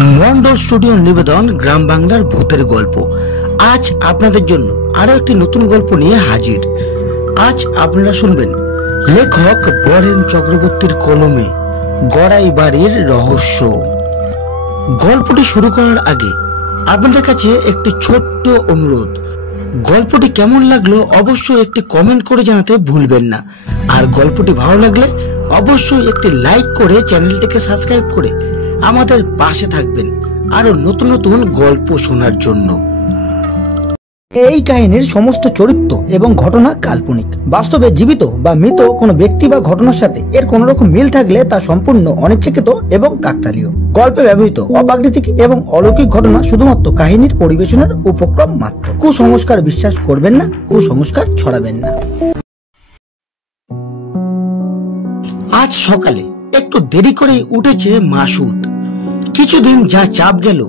মন্ডল স্টুডিওর নিবেদন গ্রাম বাংলার ভূতের গল্প। আজ আপনাদের জন্য আরো একটি নতুন গল্প নিয়ে হাজির। আজ আপনারা শুনবেন লেখক বরেন চক্রবর্তীর কলমে গড়াই বাড়ির রহস্য। গল্পটি শুরু করার আগে আপনাদের কাছে একটি ছোট্ট অনুরোধ, গল্পটি কেমন লাগলো অবশ্যই একটি কমেন্ট করে জানাতে ভুলবেন না। আর গল্পটি ভালো লাগলে অবশ্যই একটি লাইক করে চ্যানেলটিকে সাবস্ক্রাইব করে আমাদের পাশে থাকবেন আরো নতুন নতুন গল্প শোনার জন্য। এই কাহিনীর সমস্ত চরিত্র এবং ঘটনা কাল্পনিক। বাস্তবে জীবিত বা মৃত কোনো ব্যক্তি বা ঘটনার সাথে এর কোন রকম মিল থাকলে তা সম্পূর্ণ অনিচ্ছাকৃত এবং কাকতালীয়। গল্পে ব্যবহৃত অপ্রাকৃতিক এবং অলৌকিক ঘটনা শুধুমাত্র কাহিনীর পরিবেশনের উপক্রম মাত্র। কুসংস্কার বিশ্বাস করবেন না, কুসংস্কার ছড়াবেন না। আজ সকালে একটু দেরি করে উঠেছে মাসুদ। কিছুদিন যা চাপ গেল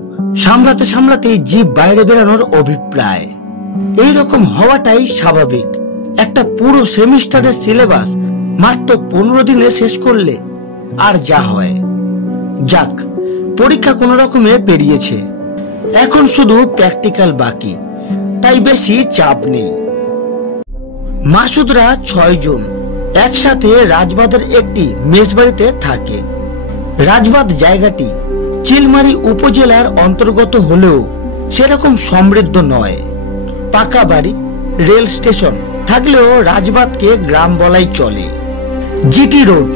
সামলাতে সামলাতে জীব বাইরে বেরানোর অভিপ্রায়। এইরকম হওয়াটাই স্বাভাবিক। একটা পুরো সেমিস্টারের সিলেবাস মাত্র 15 দিনে শেষ করলে আর যা হয়। যাক, পরীক্ষা কোনো রকমে পেরিয়েছে, এখন শুধু প্র্যাকটিক্যাল বাকি, তাই বেশি চাপ নেই। মাসুদরা 6 জন একসাথে রাজবাঁধের একটি মেসবাড়িতে থাকে। রাজবাঁধ জায়গাটি চিলমারি উপজেলার অন্তর্গত হলেও সেরকম সমৃদ্ধ নয়। পাকা বাড়ি, রেল স্টেশন থাকলেও রাজবাঁধকে গ্রাম বলাই চলে। জিটি রোড,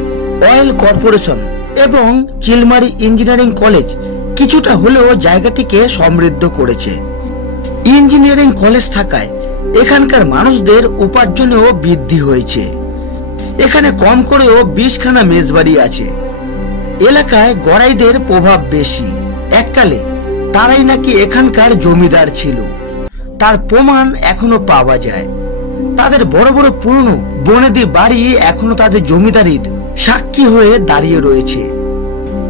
অয়েল কর্পোরেশন এবং চিলমারি ইঞ্জিনিয়ারিং কলেজ কিছুটা হলেও জায়গাটিকে সমৃদ্ধ করেছে। ইঞ্জিনিয়ারিং কলেজ থাকায় এখানকার মানুষদের উপার্জনেও বৃদ্ধি হয়েছে। এখানে কম করেও 20খানা মেসবাড়ি আছে। এলাকায় গড়াইদের প্রভাব বেশি। এককালে তারাই নাকি এখানকার জমিদার ছিল, তার প্রমাণ এখনো পাওয়া যায়। তাদের বড় বড় পুরনো বনেদি বাড়ি এখনো তাদের জমিদারির সাক্ষী হয়ে দাঁড়িয়ে রয়েছে।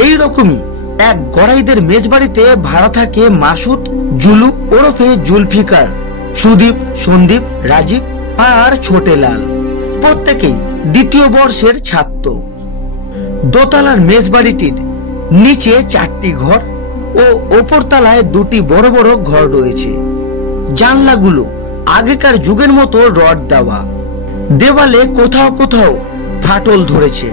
এই রকমই এক গড়াইদের মেসবাড়িতে ভাড়া থাকে মাসুদ, জুলু ওরফে জুলফিকার, সুদীপ, সন্দীপ, রাজীব আর ছোটেলাল। প্রত্যেকেই দ্বিতীয় বর্ষের ছাত্র। দোতলার মেসবাড়িটির নিচে 4টি ঘর ও ওপরতলায় 2টি বড় বড় ঘর রয়েছে। জানলাগুলো আগেকার যুগের মতো রড দেওয়া। দেওয়ালে কোথাও কোথাও ফাটল ধরেছে।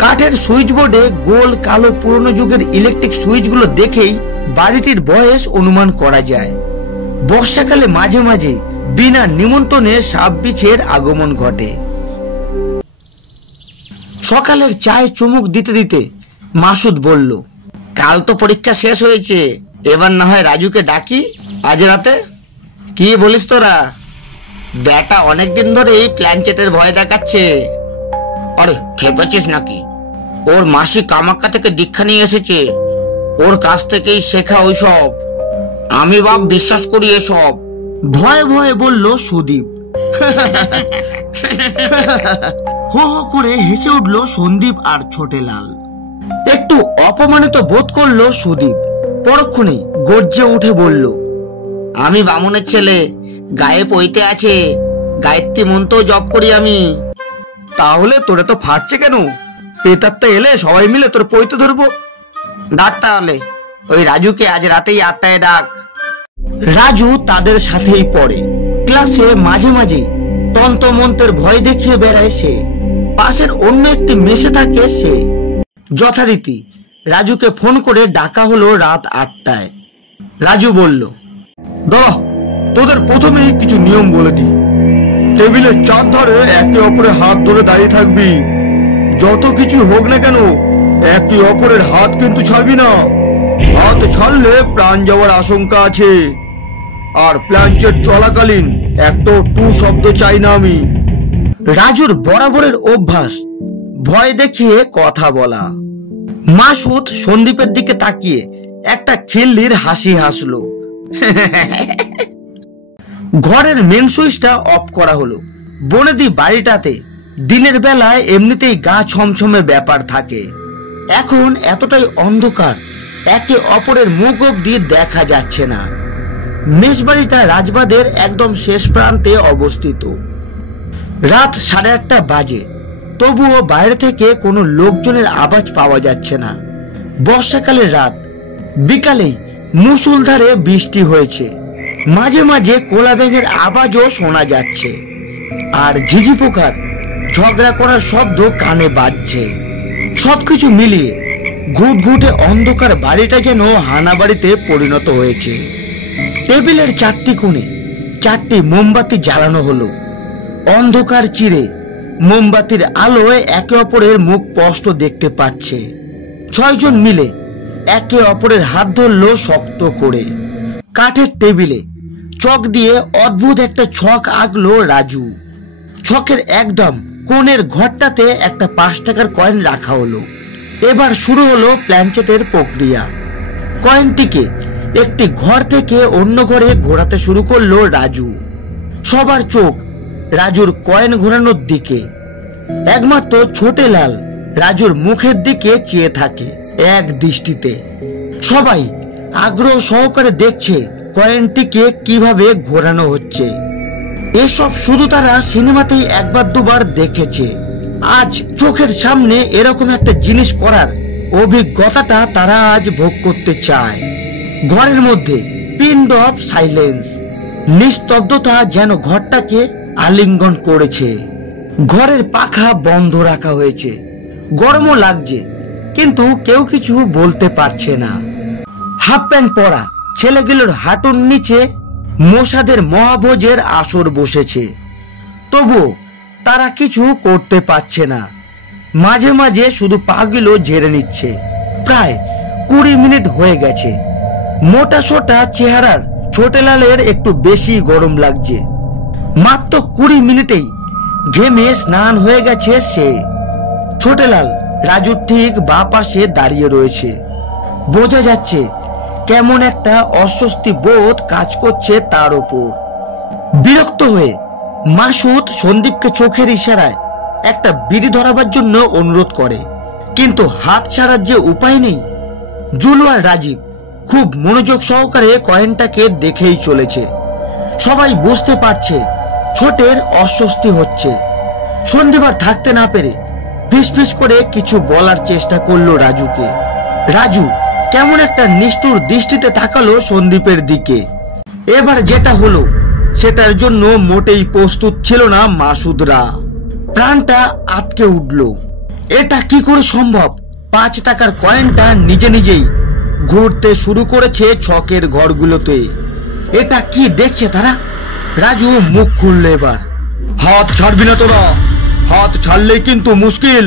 কাঠের সুইচ বোর্ডে গোল কালো পুরনো যুগের ইলেকট্রিক সুইচগুলো দেখেই বাড়িটির বয়স অনুমান করা যায়। বর্ষাকালে মাঝে মাঝে বিনা নিমন্ত্রণে সাপ বিছের আগমন ঘটে। সকালের চায়ে চুমুক দিতে দিতে মাসুদ বলল, কাল তো পরীক্ষা শেষ হয়েছে, এবার না হয় রাজুকে ডাকি আজ রাতে। কি বলিস তোরা? বেটা অনেকদিন ধরে এই প্ল্যানচেটের ভয় দেখাচ্ছে। আরে খেপেছিস নাকি? ওর মাসি কামাক্কা থেকে দীক্ষা নিয়ে এসেছে, ওর কাছ থেকেই শেখা ওইসব। আমি বাপ বিশ্বাস করি এসব, ভয়ে ভয়ে বলল সুদীপ। হো হো করে হেসে উঠল সন্দীপ আর ছোটেলাল। একটু অপমানিত বোধ করলো সুদীপ। পরক্ষণেই গর্জে উঠে বলল, আমি বামুনের ছেলে, গায়ে পইতে আছে, গায়ত্রী মন্ত্র জপ করি আমি। তাহলে তোরা তো ফাটছে কেন? পেতারটা এলে সবাই মিলে তোর পইতে ধরবো। ডাক তাহলে ওই রাজুকে আজ রাতেই 8টায় ডাক। রাজু তাদের সাথেই পড়ে। ক্লাসে মাঝে মাঝে তন্ত্রমন্ত্রের ভয় দেখিয়ে বেড়ায় সে। পাশের অন্য একটি মেসে থাকে সে। যথারীতি রাজুকে ফোন করে ডাকা হলো রাত 8টায়। রাজু বলল, দাঁড়া, তোদের প্রথমেই কিছু নিয়ম বলে দিই। টেবিলের চারধারে একে অপরের হাত ধরে দাঁড়িয়ে থাকবি। যত কিছু হোক না কেন একে অপরের হাত কিন্তু ছাড়বি না। হাত ছাড়লে প্রাণ যাওয়ার আশঙ্কা আছে। আর প্ল্যানচেট চলাকালীন একটা টু শব্দ চাই না আমি। রাজুর বরাবরের অভ্যাস ভয় দেখিয়ে কথা বলা। মাসুদ সন্দীপের দিকে তাকিয়ে একটা খিল্লির হাসি হাসলো। ঘরের মেন সুইচটা অফ করা হলো। বনেদি বাড়িটাতে দিনের বেলায় এমনিতেই গা ছমছমে ব্যাপার থাকে। এখন এতটাই অন্ধকার, একে অপরের মুখ অবধি দেখা যাচ্ছে না। মেসবাড়িটা রাজবাঁধের একদম শেষ প্রান্তে অবস্থিত। রাত 8:30 বাজে, তবুও বাইরে থেকে কোনো লোকজনের আওয়াজ পাওয়া যাচ্ছে না। বর্ষাকালের রাত, বিকালে মুষলধারে বৃষ্টি হয়েছে, মাঝে মাঝে কোলা ব্যাঙের আওয়াজও শোনা যাচ্ছে, আর ঝিঝি পোকার ঝগড়া করার শব্দ কানে বাজছে। সবকিছু মিলিয়ে ঘুটঘুটে অন্ধকার বাড়িটা যেন হানাবাড়িতে পরিণত হয়েছে। টেবিলের চারটি কোণে 4টি মোমবাতি জ্বালানো হলো। অন্ধকার চিরে মোমবাতির আলোয় একে অপরের মুখ স্পষ্ট দেখতে পাচ্ছে। 6 জন মিলে একে অপরের হাত ধরল শক্ত করে। কাঠের টেবিলে চক দিয়ে অদ্ভুত একটা ছক আঁকলো রাজু। ছকের একদম কোণের ঘরটাতে একটা 5 টাকার কয়েন রাখা হলো। এবার শুরু হলো প্ল্যানচেটের প্রক্রিয়া। কয়েনটিকে একটি ঘর থেকে অন্য ঘরে ঘোরাতে শুরু করলো রাজু। সবার চোখ রাজুর কয়েন ঘোরানোর দিকে। একমাত্র ছোটেলাল রাজুর মুখের দিকে চেয়ে থাকে এক দৃষ্টিতে। সবাই আগ্রহ সহকারে দেখছে কয়েনটিকে কিভাবে ঘোরানো হচ্ছে। এসব শুধু তারা সিনেমাতেই একবার দুবার দেখেছে। আজ চোখের সামনে এরকম একটা জিনিস করার অভিজ্ঞতাটা তারা আজ ভোগ করতে চায়। ঘরের মধ্যে পিন অফ সাইলেন্স, নিস্তব্ধতা যেন ঘরটাকে আলিঙ্গন করেছে। ঘরের পাখা বন্ধ রাখা হয়েছে, গরমও লাগছে, কিন্তু কেউ কিছু বলতে পারছে না। হাফ প্যান্ট পরা ছেলেগুলোর হাঁটুর নিচে মশাদের মহাভোজের আসর বসেছে, তবুও তারা কিছু করতে পারছে না। মাঝে মাঝে শুধু পাগুলো ঝেড়ে নিচ্ছে। প্রায় 20 মিনিট হয়ে গেছে। মোটা সোটা চেহারার ছোটেলালের একটু বেশি গরম লাগছে। মাত্র 20 মিনিটেই ঘেমে স্নান হয়ে গেছে সে। ছোটেলাল রাজুর ঠিক বাঁ পাশে দাঁড়িয়ে রয়েছে। বোঝা যাচ্ছে কেমন একটা অস্বস্তি বোধ কাজ করছে তার ওপর। বিরক্ত হয়ে মাসুদ সন্দীপকে চোখের ইশারায় একটা বিড়ি ধরাবার জন্য অনুরোধ করে, কিন্তু হাত ছাড়ার যে উপায় নেই। জুলু আর রাজীব খুব মনোযোগ সহকারে কয়েনটাকে দেখেই চলেছে। সবাই বুঝতে পারছে ছোটের অস্বস্তি হচ্ছে। সন্দীপ আর থাকতে না পেরে ফিসফিস করে কিছু বলার চেষ্টা করলো রাজুকে। রাজু কেমন একটা নিষ্ঠুর দৃষ্টিতে তাকালো সন্দীপের দিকে। এবার যেটা হলো সেটার জন্য মোটেই প্রস্তুত ছিল না মাসুদরা। প্রাণটা আটকে উঠল। এটা কি করে সম্ভব? 5 টাকার কয়েনটা নিজে নিজেই ঘুরতে শুরু করেছে ছকের ঘরগুলোতে। এটা কি দেখছে তারা? রাজু মুখ খুলল এবার। হাত ছাড়বি না তোরা, হাত ছাড়লেই কিন্তু মুশকিল।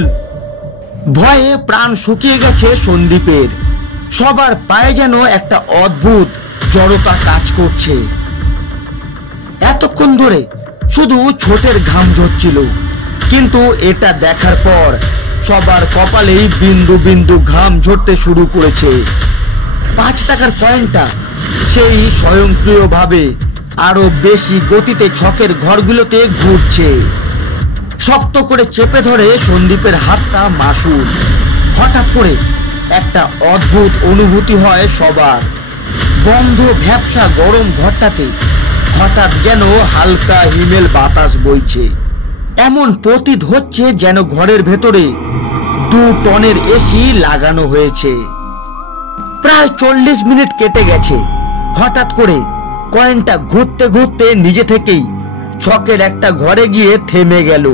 ভয়ে প্রাণ শুকিয়ে গেছে সন্দীপের। সবার পায়ে যেন একটা অদ্ভুত জড়তা কাজ করছে। এতক্ষণ ধরে শুধু ছোটের ঘাম ঝরছিল, কিন্তু এটা দেখার পর সবার কপালেই বিন্দু বিন্দু ঘাম ঝরতে শুরু করেছে। 5 টাকার কয়েনটা সেই স্বয়ংক্রিয়ভাবে আরো বেশি গতিতে ছকের ঘরগুলোতে ঘুরছে। শক্ত করে চেপে ধরে সন্দীপের হাতটা মাসুদ। হঠাৎ করে একটা অদ্ভুত অনুভূতি হয় সবার। বন্ধ ভ্যাপসা গরম ঘরটাতে হঠাৎ যেন হালকা হিমেল বাতাস বইছে। এমন প্রতীত হচ্ছে যেন ঘরের ভেতরে 2 টনের এসি লাগানো হয়েছে। প্রায় 40 মিনিট কেটে গেছে। হঠাৎ করে কয়েনটা ঘুরতে ঘুরতে নিজে থেকেই ছকের একটা ঘরে গিয়ে থেমে গেল।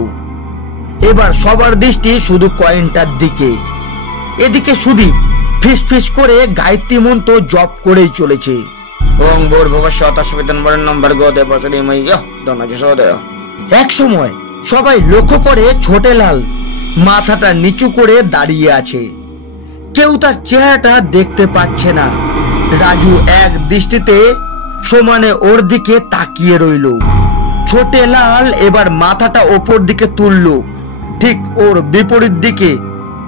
এবার সবার দৃষ্টি শুধু কয়েনটার দিকে। এদিকে সুদীপ ফিস ফিস করে গায়ত্রী মন্ত্র জপ করেই চলেছে। ওং এক সময় সবাই লক্ষ্য করে ছোটেলাল মাথাটা নিচু করে দাঁড়িয়ে আছে। কেউ তার চেহারাটা দেখতে পাচ্ছে না। রাজু এক দৃষ্টিতে সমানে ওর দিকে তাকিয়ে রইল। ছোটেলাল এবার মাথাটা ওপর দিকে তুলল। ঠিক ওর বিপরীত দিকে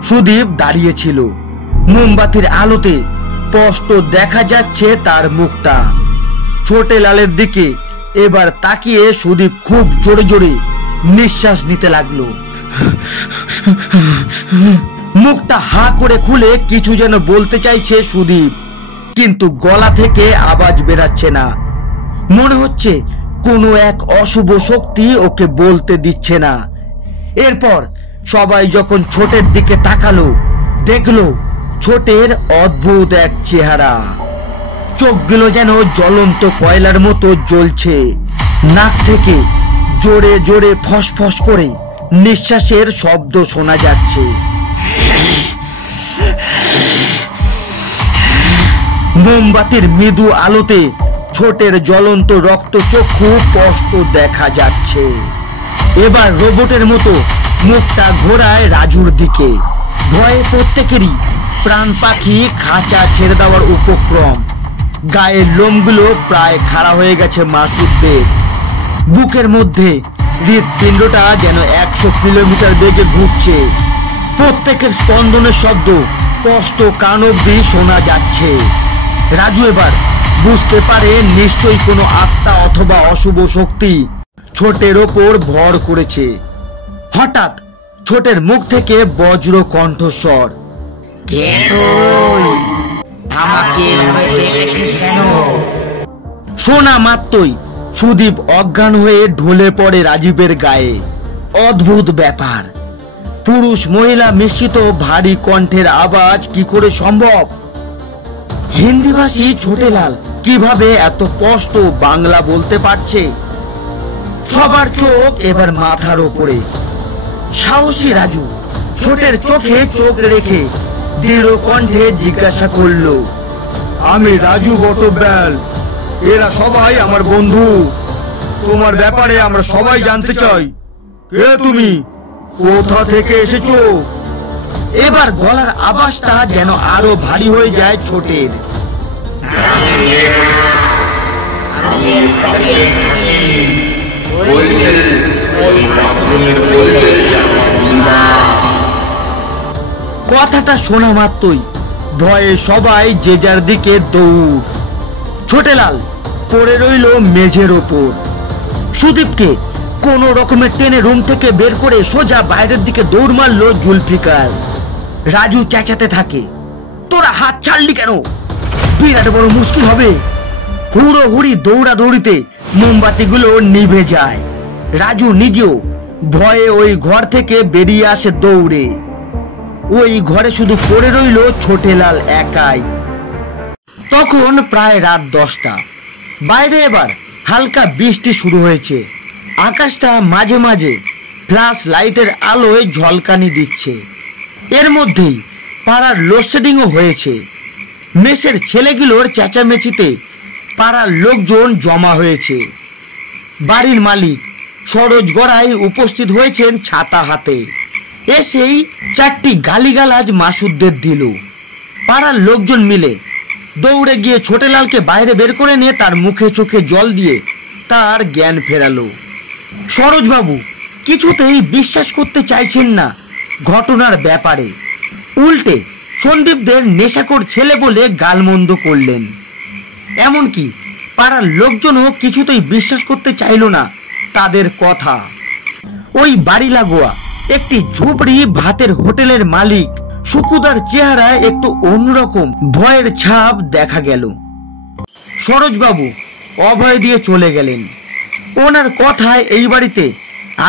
সুদীপ দাঁড়িয়েছিল। মোমবাতির আলোতে স্পষ্ট দেখা যাচ্ছে তার মুখটা। ছোটেলালের দিকে এবার তাকিয়ে সুদীপ খুব জোরে জোরে নিঃশ্বাস নিতে লাগলো। মুখটা হা করে খুলে কিছু যেন বলতে চাইছে সুদীপ, কিন্তু গলা থেকে আওয়াজ বেরাচ্ছে না। মনে হচ্ছে কোনো এক অশুভ শক্তি ওকে বলতে দিচ্ছে না। এরপর সবাই যখন ছোটের দিকে তাকালো, দেখলো ছোটের অদ্ভুত এক চেহারা, চোখগুলো যেন জ্বলন্ত কয়লার মতো জ্বলছে। নাক থেকে জোরে জোরে ফসফস করে নিঃশ্বাসের শব্দ শোনা যাচ্ছে। মোমবাতির মৃদু আলোতে ছোটের জ্বলন্ত রক্তচক্ষু স্পষ্ট দেখা যাচ্ছে। এবার রোবটের মতো মুখটা ঘোরায় রাজুর দিকে। ভয়ে প্রত্যেকেরই প্রাণ পাখি খাঁচা ছেড়ে দেওয়ার উপক্রম। গায়ের লোমগুলো প্রায় খাড়া হয়ে গেছে মাসুদদের। বুকের মধ্যে হৃৎপিণ্ডটা যেন 100 কিলোমিটার বেগে ঘুরছে। প্রত্যেকের স্পন্দনের শব্দ স্পষ্ট কান অবধি শোনা যাচ্ছে। রাজু এবার বুঝতে পারে নিশ্চয়ই কোনো আত্মা অথবা অশুভ শক্তি ছোটের ওপর ভর করেছে। হঠাৎ ছোটের মুখ থেকে বজ্র কণ্ঠস্বর, কে তুই? আমাকে ডেকেছিস কেন? শোনা মাত্রই সুদীপ অজ্ঞান হয়ে ঢলে পড়ে রাজীবের গায়ে। অদ্ভুত ব্যাপার, পুরুষ মহিলা মিশ্রিত ভারী কণ্ঠের আওয়াজ কি করে সম্ভব? হিন্দিভাষী ছোটেলাল কিভাবে এত স্পষ্ট বাংলা বলতে পারছে? সবার চোখ এবার মাথার ওপরে। সাহসী রাজু ছোটের চোখে চোখ রেখে দৃঢ় কণ্ঠে জিজ্ঞাসা করলো, আমি রাজু বটব্যাল, এরা সবাই আমার বন্ধু। তোমার ব্যাপারে আমরা সবাই জানতে চাই। কে তুমি? কোথা থেকে এসেছো? এবার গলার আওয়াজটা যেন আরো ভারী হয়ে যায় ছোটের। কথাটা শোনা মাত্রই ভয়ে সবাই যে যার দিকে দৌড়। ছোটেলাল পড়ে রইল মেঝের ওপর। সুদীপকে কোন রকমের টেনে রুম থেকে বের করে সোজা বাইরের দিকে দৌড় মারলো জুলফিকার। রাজু চেঁচাতে থাকে, তোরা হাত ছাড়লি কেন? বিরাট বড় মুশকিল হবে। হুড়োহুড়ি দৌড়াদৌড়িতে মোমবাতিগুলো নিভে যায়। রাজু নিজেও ভয়ে ওই ঘর থেকে বেরিয়ে আসে দৌড়ে। ওই ঘরে শুধু পড়ে রইল ছোটেলাল একাই। তখন প্রায় রাত 10টা। বাইরে এবার হালকা বৃষ্টি শুরু হয়েছে। আকাশটা মাঝে মাঝে ফ্ল্যাশ লাইটের আলোয় ঝলকানি দিচ্ছে। এর মধ্যেই পাড়ার লোডশেডিংও হয়েছে। মেসের ছেলেগুলোর চেঁচামেচিতে পাড়ার লোকজন জমা হয়েছে। বাড়ির মালিক সরোজ গড়াই উপস্থিত হয়েছেন ছাতা হাতে। এসেই 4টি গালিগালাজ মাসুদদের দিল। পাড়ার লোকজন মিলে দৌড়ে গিয়ে ছোটেলালকে বাইরে বের করে নিয়ে তার মুখে চোখে জল দিয়ে তার জ্ঞান ফেরালো। সরোজবাবু কিছুতেই বিশ্বাস করতে চাইছেন না ঘটনার ব্যাপারে। উল্টে সন্দীপদের নেশাখোর ছেলে বলে গালমন্দ করলেন। এমনকি পাড়ার লোকজনও কিছুতেই বিশ্বাস করতে চাইল না তাদের কথা। ওই বাড়ি লাগোয়া একটি ঝুপড়ি ভাতের হোটেলের মালিক সুকুদার চেহারায় একটু অন্যরকম ভয়ের ছাপ দেখা গেল। সরোজবাবু অভয় দিয়ে চলে গেলেন। ওনার কথায় এই বাড়িতে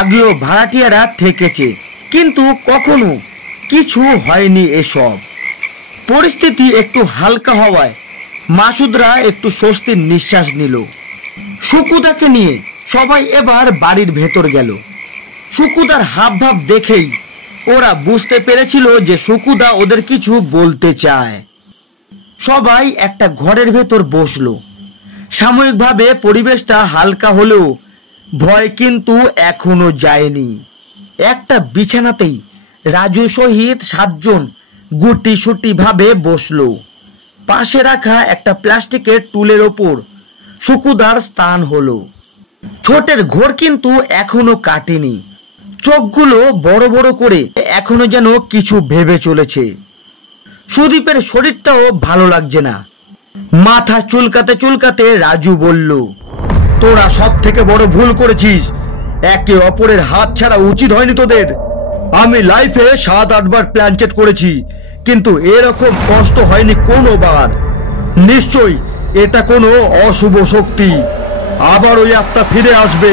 আগেও ভাড়াটিয়ারা থেকেছে, কিন্তু কখনো কিছু হয়নি এসব। পরিস্থিতি একটু হালকা হওয়ায় মাসুদরা একটু স্বস্তির নিঃশ্বাস নিল। সুকুদাকে নিয়ে সবাই এবার বাড়ির ভেতর গেল। সুকুদার হাবভাব দেখেই ওরা বুঝতে পেরেছিল যে সুকুদা ওদের কিছু বলতে চায়। সবাই একটা ঘরের ভেতর বসলো। সাময়িকভাবে পরিবেশটা হালকা হলেও ভয় কিন্তু এখনো যায়নি। একটা বিছানাতেই রাজু সহিত 7 জন গুটি সুটি ভাবে বসলো। পাশে রাখা একটা প্লাস্টিকের টুলের ওপর সুকুদার স্থান হলো। ছোটের ঘোর কিন্তু এখনো কাটেনি। চোখগুলো বড় বড় করে এখনো যেন কিছু ভেবে চলেছে। সুদীপের শরীরটাও ভালো লাগছে না। মাথা চুলকাতে চুলকাতে রাজু বলল, তোরা সব থেকে বড় ভুল করেছিস। একে অপরের হাত ছাড়া উচিত হয়নি তোদের। আমি লাইফে 7-8 বার প্ল্যানচেট করেছি, কিন্তু এরকম কষ্ট হয়নি কোনোবার। নিশ্চয়ই এটা কোনো অশুভ শক্তি। আবার ওই আত্মা ফিরে আসবে।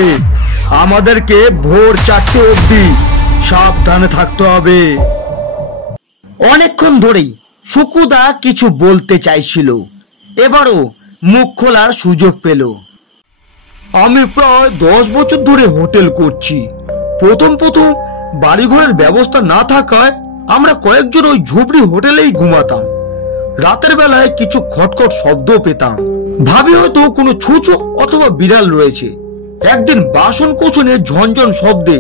আমাদেরকে ভোর 4টে অবধি সাবধানে থাকতে হবে। অনেকক্ষণ ধরেই শুকুদা কিছু বলতে চাইছিল, এবারও মুখ খোলার সুযোগ পেল। আমি প্রায় 10 বছর ধরে হোটেল করছি। প্রথম বাড়িঘরের ব্যবস্থা না থাকায় আমরা কয়েকজন ওই ঝুপড়ি হোটেলেই ঘুমাতাম। রাতের বেলায় কিছু খটখট শব্দ পেতাম, ভাবি হয়তো কোনো ছুঁচো অথবা বিড়াল রয়েছে। একদিন বাসন কোসনের ঝনঝন শব্দে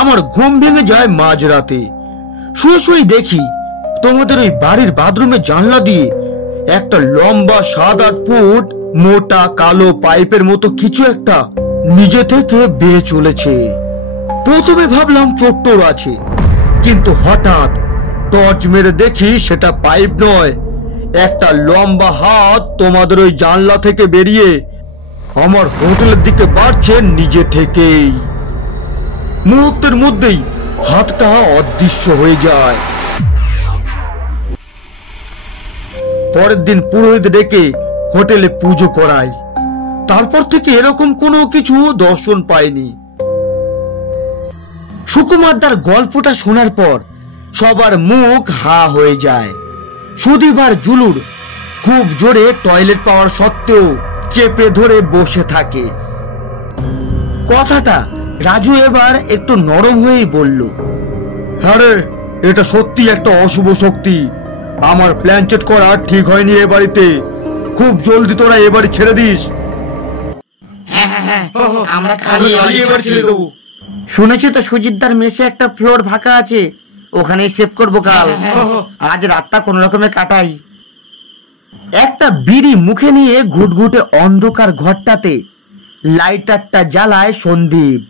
আমার ঘুম ভেঙে যায় মাঝরাতে। শুয়ে দেখি তোমাদের ওই বাড়ির বাথরুমের জানলা দিয়ে একটা লম্বা 7-8 ফুট মোটা কালো পাইপের মতো কিছু একটা নিজে থেকে বেয়ে চলেছে। প্রথমে ভাবলাম চোট্টর আছে, কিন্তু হঠাৎ টর্চ মেরে দেখি সেটা পাইপ নয়, একটা লম্বা হাত তোমাদের ওই জানলা থেকে বেরিয়ে আমার হোটেলের দিকে বাড়ছে নিজে থেকেই। মুহূর্তের মধ্যেই হাতটা অদৃশ্য হয়ে যায়। পরের দিন পুরোহিত ডেকে হোটেলে পুজো করাই। তারপর থেকে এরকম কোনো কিছু দর্শন পাইনি। সুকুমারদার গল্পটা শোনার পর সবার মুখ হা হয়ে যায়। সুদীপ আর জুলুর খুব জোরে টয়লেট পাওয়ার সত্ত্বেও চেপে ধরে বসে থাকে। কথাটা রাজু এবার একটু নরম হয়েই বলল, হ্যাঁ রে, এটা সত্যি একটা অশুভ শক্তি। আমার প্ল্যান চেট করা ঠিক হয়নি এ বাড়িতে। খুব জলদি তোরা এ বাড়ি ছেড়ে দিস। হ্যাঁ, আমরা খালি এ বাড়ি ছেড়ে দেবো। শুনেছি তো সুজিতদার মেসে একটা ফ্লোর ফাঁকা আছে, ওখানেই সেভ করবো কাল। আজ রাতটা কোন রকমে কাটাই। একটা বিড়ি মুখে নিয়ে ঘুটঘুটে অন্ধকার ঘরটাতে লাইটারটা জ্বালায় সন্দীপ।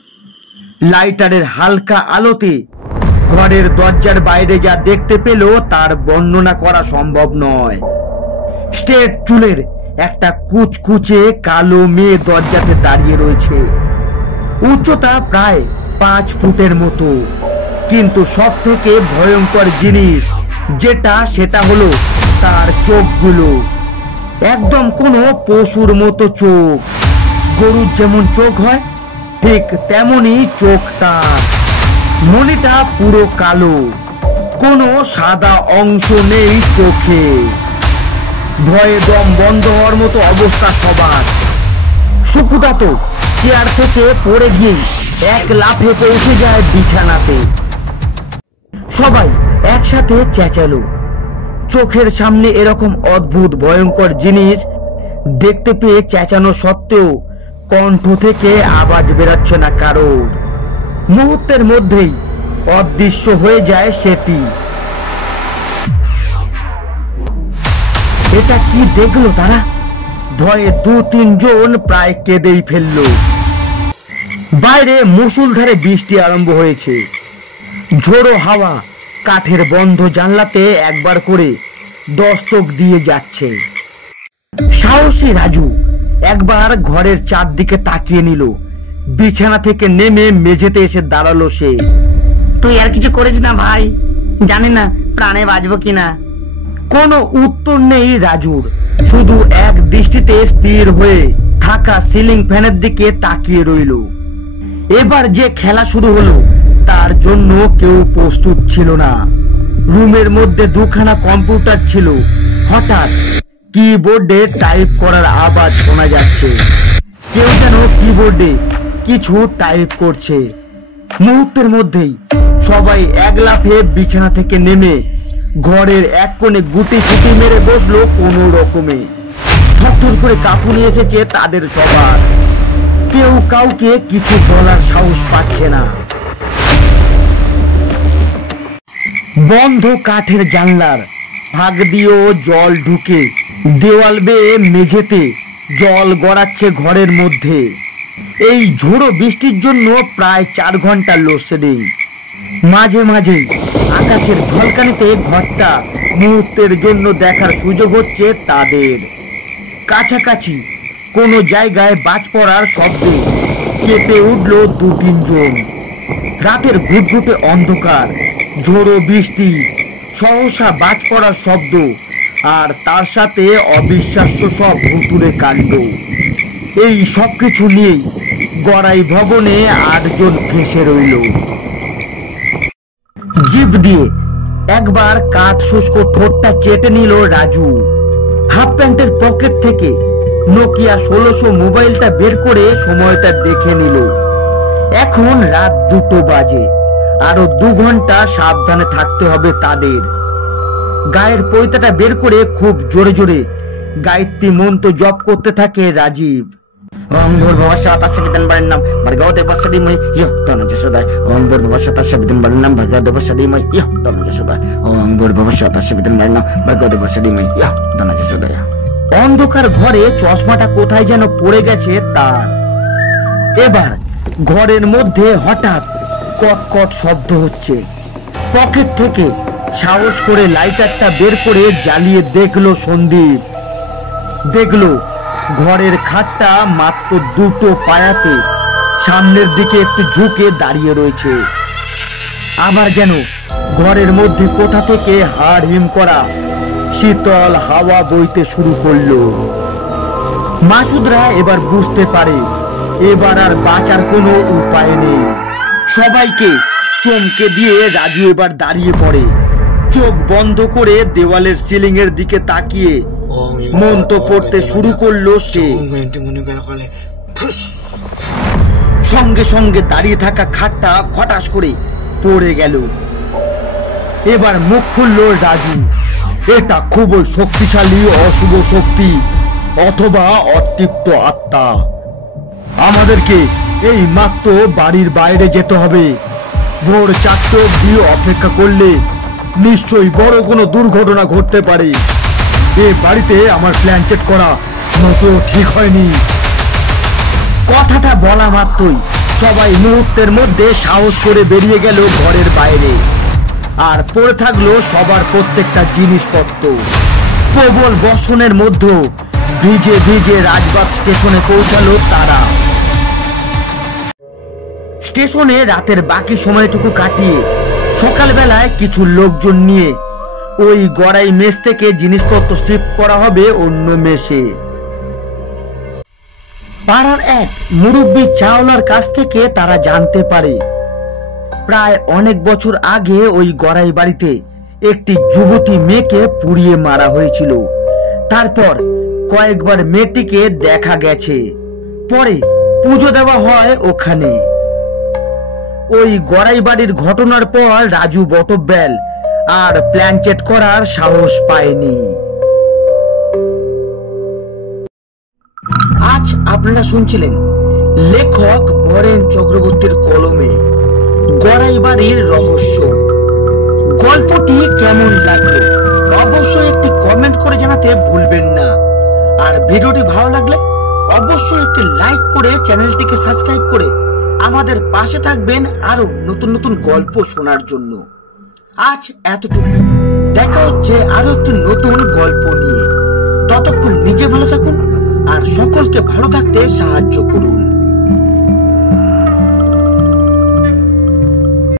লাইটারের হালকা আলোতে ঘরের দরজার বাইরে যা দেখতে পেল তার বর্ণনা করা সম্ভব নয়। স্ট্রেট চুলের একটা কুচকুচে কালো মেয়ে দরজাতে দাঁড়িয়ে রয়েছে। উচ্চতা প্রায় 5 ফুটের মতো, কিন্তু সব থেকে ভয়ঙ্কর জিনিস সেটা হলো তার চোখগুলো। একদম কোনো পশুর মতো চোখ। গরুর যেমন চোখ হয় ঠিক তেমনই চোখ তার। মনিটা পুরো কালো, কোনো সাদা অংশ নেই চোখে। ভয়ে দম বন্ধ হওয়ার মতো অবস্থা সবার। সুকুদা তো চেয়ার থেকে পড়ে গিয়ে এক লাফে পৌঁছে যায় বিছানাতে। সবাই একসাথে চেঁচালো। চোখের সামনে এরকম অদ্ভুত ভয়ঙ্কর জিনিস দেখতে পেয়ে চেঁচানো সত্ত্বেও কণ্ঠ থেকে আওয়াজ বেরোচ্ছে না কারোর। মুহূর্তের মধ্যেই অদৃশ্য হয়ে যায় সেটি। এটা কি দেখলো তারা? ভয়ে 2-3 জন প্রায় কেঁদেই ফেললো। বাইরে মুষলধারে বৃষ্টি আরম্ভ হয়েছে। ঝোড়ো হাওয়া কাঠের বন্ধ জানলাতে একবার করে দস্তক দিয়ে যাচ্ছে। সাহসী রাজু একবার ঘরের চারদিকে তাকিয়ে নিল। বিছানা থেকে নেমে মেঝেতে এসে দাঁড়ালো সে। তুই আর কিছু করিস না ভাই, জানি না প্রাণে বাঁচবো কিনা। কোনো উত্তর নেই রাজুর, শুধু এক দৃষ্টিতে স্থির হয়ে থাকা সিলিং ফ্যানের দিকে তাকিয়ে রইল। এবার যে খেলা শুরু হলো তার জন্য কেউ প্রস্তুত ছিল না। রুমের মধ্যে 2খানা কম্পিউটার ছিল। হঠাৎ কিবোর্ডে টাইপ করার আওয়াজ শোনা যাচ্ছে। কেউ যেন কিবোর্ডে কিছু টাইপ করছে। মুহূর্তের মধ্যেই সবাই এক লাফে বিছানা থেকে নেমে ঘরের এক কোণে গুটি ছুটি মেরে বসলো কোনো রকমে। থরথর করে কাঁপুনি এসেছে তাদের সবার। কেউ কাউকে কিছু বলার সাহস পাচ্ছে না। বন্ধ কাঠের জানলার ভাগ দিয়েও জল ঢুকে দেওয়াল বেয়ে মেঝেতে জল গড়াচ্ছে ঘরের মধ্যে। এই ঝোড়ো বৃষ্টির জন্য প্রায় 4 ঘন্টা লোডশেডিং। মাঝে মাঝে আকাশের ঝলকানিতে ঘরটা মুহূর্তের জন্য দেখার সুযোগ হচ্ছে তাদের। কাছাকাছি কোনো জায়গায় বাজ পড়ার শব্দে কেঁপে উঠল 2-3 জন। রাতের ঘুটঘুটে অন্ধকার, ঝোড়ো বৃষ্টি, সহসা বাজ পড়ার শব্দ, আর তার সাথে অবিশ্বাস্য সব ভুতুড়ে কাণ্ড। এই সবকিছু নিয়েই গড়াই ভবনে 8 জন ফেঁসে রইল। জিভ দিয়ে একবার কাঠ শুষ্ক ঠোঁটটা চেটে নিল রাজু। হাফ প্যান্টের পকেট থেকে নোকিয়া 1600 মোবাইলটা বের করে সময়টা দেখে নিল। এখন রাত 2টো বাজে। আরো 2 ঘন্টা সাবধানে থাকতে হবে তাদের। গায়ের পৈতাটা বের করে খুব জোরে জোরে গায়ত্রী মন্ত্র জপ করতে থাকে রাজীব। ওম ভূর্ভুবস্সুঃ তস্সবিতুর্বরেণ্যং ভর্গো দেবস্য ধীমহি ধিয়ো যো নঃ প্রচোদয়াৎ। ওম ভূর্ভুবস্সুঃ তস্সবিতুর্বরেণ্যং ভর্গো দেবস্য ধীমহি ধিয়ো যো নঃ প্রচোদয়াৎ। ওম ভূর্ভুবস্সুঃ তস্সবিতুর্বরেণ্যং ভর্গো দেবস্য ধীমহি ধিয়ো যো নঃ প্রচোদয়াৎ। অন্ধকার ঘরে চশমাটা কোথায় যেন পড়ে গেছে তার। এবার ঘরের মধ্যে হঠাৎ কটকট শব্দ হচ্ছে। পকেট থেকে সাহস করে লাইটারটা বের করে জ্বালিয়ে দেখলো সন্দীপ। দেখলো ঘরের খাটটা মাত্র 2টো পায়াতে সামনের দিকে একটু ঝুঁকে দাঁড়িয়ে রয়েছে। আবার যেন ঘরের মধ্যে কোথা থেকে হাড় হিম করা শীতল হাওয়া বইতে শুরু করলো। মাসুদরা এবার বুঝতে পারে এবার আর বাঁচার কোনো উপায় নেই। সবাইকে চমকে দিয়ে রাজু এবার দাঁড়িয়ে পড়ে। চোখ বন্ধ করে দেওয়ালের সিলিং এর দিকে তাকিয়ে মন্ত্র পড়তে শুরু করলো সে। সঙ্গে সঙ্গে দাঁড়িয়ে থাকা খাটটা খটাস করে পড়ে গেল। এবার মুখ খুললো রাজু। এটা খুবই শক্তিশালী অশুভ শক্তি অথবা অতৃপ্ত আত্মা। আমাদেরকে এই মাত্র বাড়ির বাইরে যেতে হবে। ভোর 4টে অবধি অপেক্ষা করলে নিশ্চয়ই বড় কোনো দুর্ঘটনা ঘটতে পারে। এ বাড়িতে আমার প্ল্যান চেট করা মোটেও ঠিক হয়নি। কথাটা বলা মাত্রই সবাই মুহূর্তের মধ্যে সাহস করে বেরিয়ে গেল ঘরের বাইরে। আর পড়ে থাকলো সবার প্রত্যেকটা জিনিসপত্র। প্রবল বর্ষণের মধ্যে ভিজে ভিজে রাজবাগ স্টেশনে পৌঁছালো তারা। স্টেশনে রাতের বাকি সময়টুকু কাটিয়ে সকালবেলায় কিছু লোকজন নিয়ে ওই গড়াই মেস থেকে জিনিসপত্র শিফট করা হবে অন্য মেসে। পাড়ার এক মুরব্বী চাওলার কাছ থেকে তারা জানতে পারে প্রায় অনেক বছর আগে ওই গড়াই বাড়িতে একটি যুবতী মেয়েকে পুড়িয়ে মারা হয়েছিল। তারপর কয়েকবার মেয়েটিকে দেখা গেছে। পরে পুজো দেওয়া হয় ওখানে। ওই গড়াই বাড়ির ঘটনার পর রাজু বটব্যাল আর প্ল্যান চেট করার সাহস পায়নি। আজ আপনারা শুনছিলেন লেখক বরেন চক্রবর্তীর কলমে গড়াই বাড়ির রহস্য। গল্পটি কেমন লাগলো অবশ্যই একটি কমেন্ট করে জানাতে ভুলবেন না। আর ভিডিওটি ভালো লাগলে অবশ্যই একটি লাইক করে চ্যানেলটিকে সাবস্ক্রাইব করে আমাদের পাশে থাকবেন আরো নতুন নতুন গল্প শোনার জন্য। আজ এতটুকু। দেখা হচ্ছে আরো একটি নতুন গল্প নিয়ে। ততক্ষণ নিজে ভালো থাকুন আর সকলকে ভালো থাকতে সাহায্য করুন।